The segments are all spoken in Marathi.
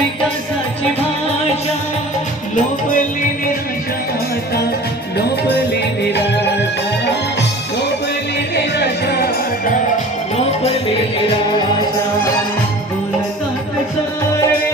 विकासाची भाषा लोपली निराशा आता लोपली निराशा लोपली निराशा आता लोपली निराशा बोलतात सारे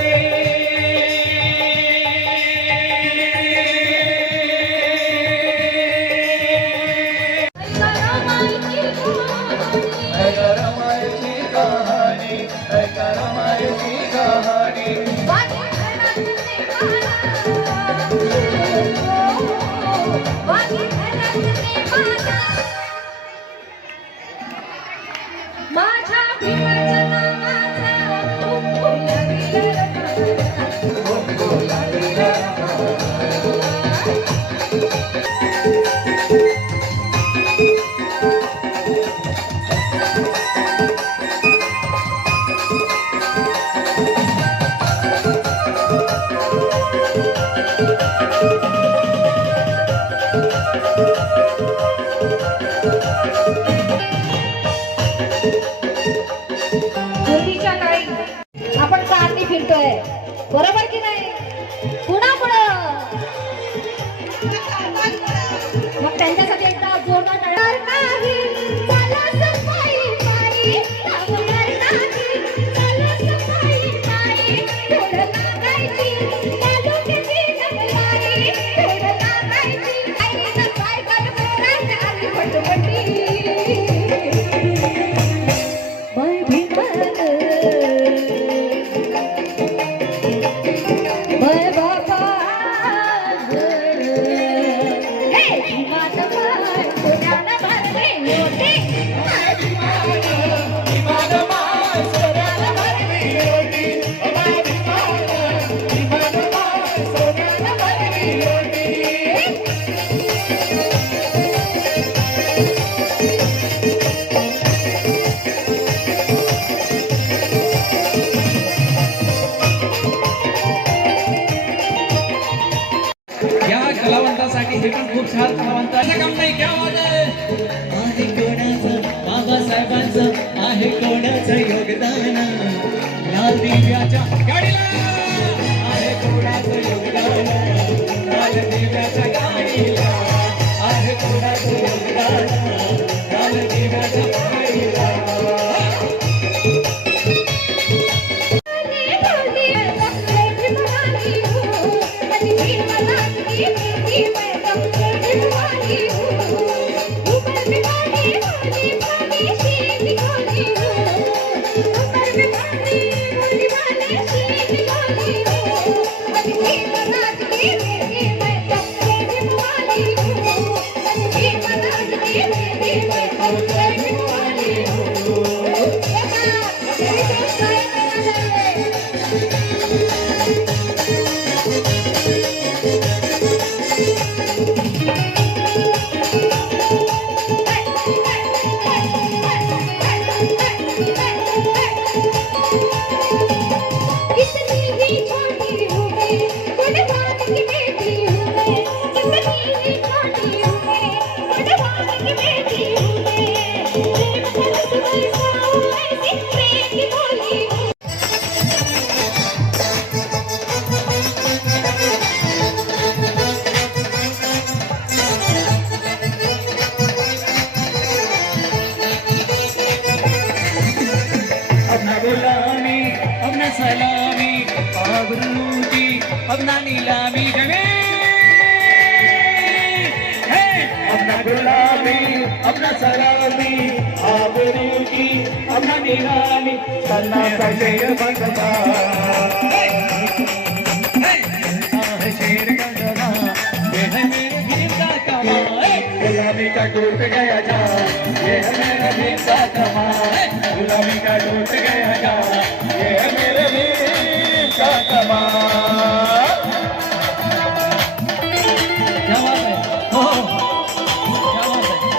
आपण कारणी फिरतोय बरोबर की नाही कुणामुळं मग त्यांच्यासाठी एकदा जोरदार टाळ्या नाही चला सफाई मारी थांबणार नाही चला सफाई मारी थोडं लागायची तालुक्याची जंगलारी थोडं लागायची आईनं काय करणार आली पटपटी कलावंतासाठी हे पण खूप छान कलावंताचं काम नाही क्या बात आहे कोणाचं बाबासाहेबांचं आहे कोणाचं योगदान लाल दिव्याच्या गाडीला आहे कोणाचं योगदान लाल दिव्याच्या गाडीला आहे कोणाचं योगदान लाल दिव्याच्या गाडीला सलामी आबरूदी अपना नीलामी जमे अपना गुलामी अपना सलामी आबरूदी अपना नीलामी सन्ना शेर बंदना शेर बंदना ये है मेरे दिल का कमाल गुलामी का टूट गया जा ये है मेरे दिल का कमाल गुलामी का टूट गया जा ये है मेरे दिल का कमाल क्या बात है हो क्या बात है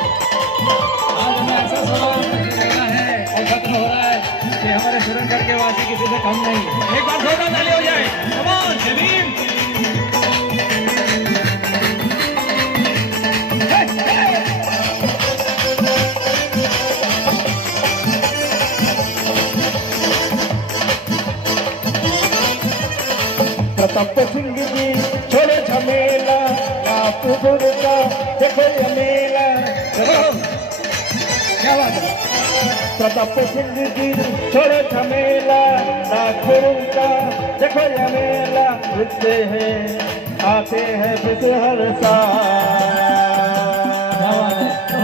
आज हमें ऐसा सवाल लगा है और खत्म हो रहा है कि हमारे सुरनगढ़ के वासी किसी से कम नहीं एक बार जोरदार ताली हो जाए कम ऑन जमीन प्रताप सिंह जी छोड़े झमेला ना पुपुर का देखो ये मेला। क्या बात है। प्रताप सिंह जी छोड़े झमेला ना पुपुर का देखो ये मेला। रुकते हैं आते हैं फिर हर साल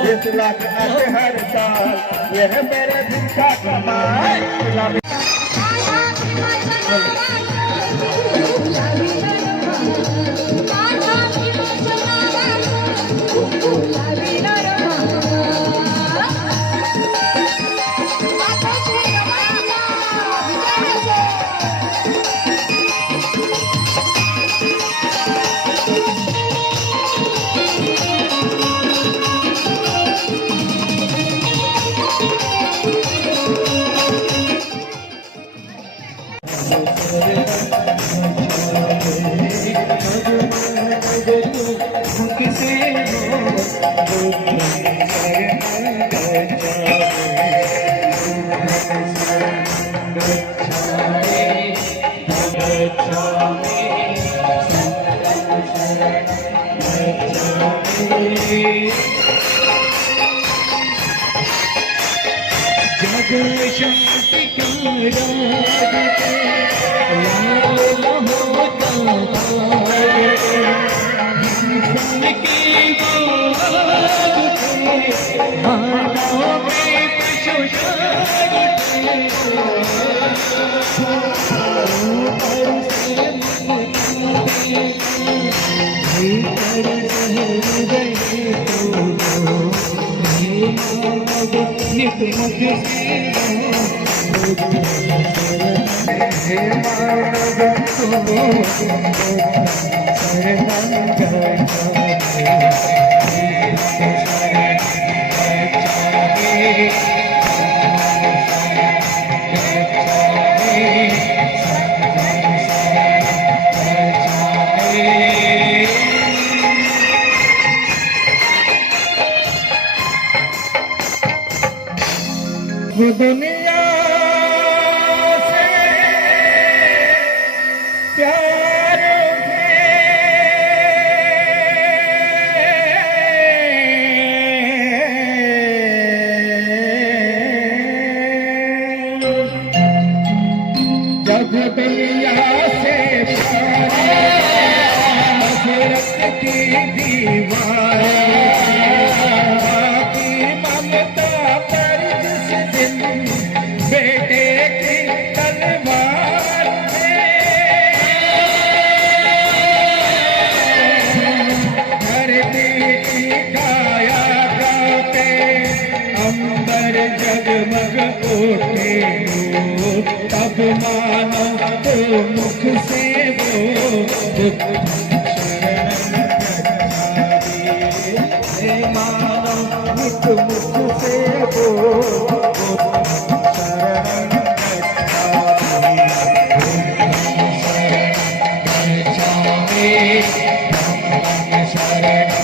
20 लाख आते हर साल। ये है मेरे दिल का कमाल। जग शांति दुनिया से प्यार जब दुनिया से प्यार की दीवार जगमग उठे तब मानो तो मुख से वो मानो मुख से वो शरण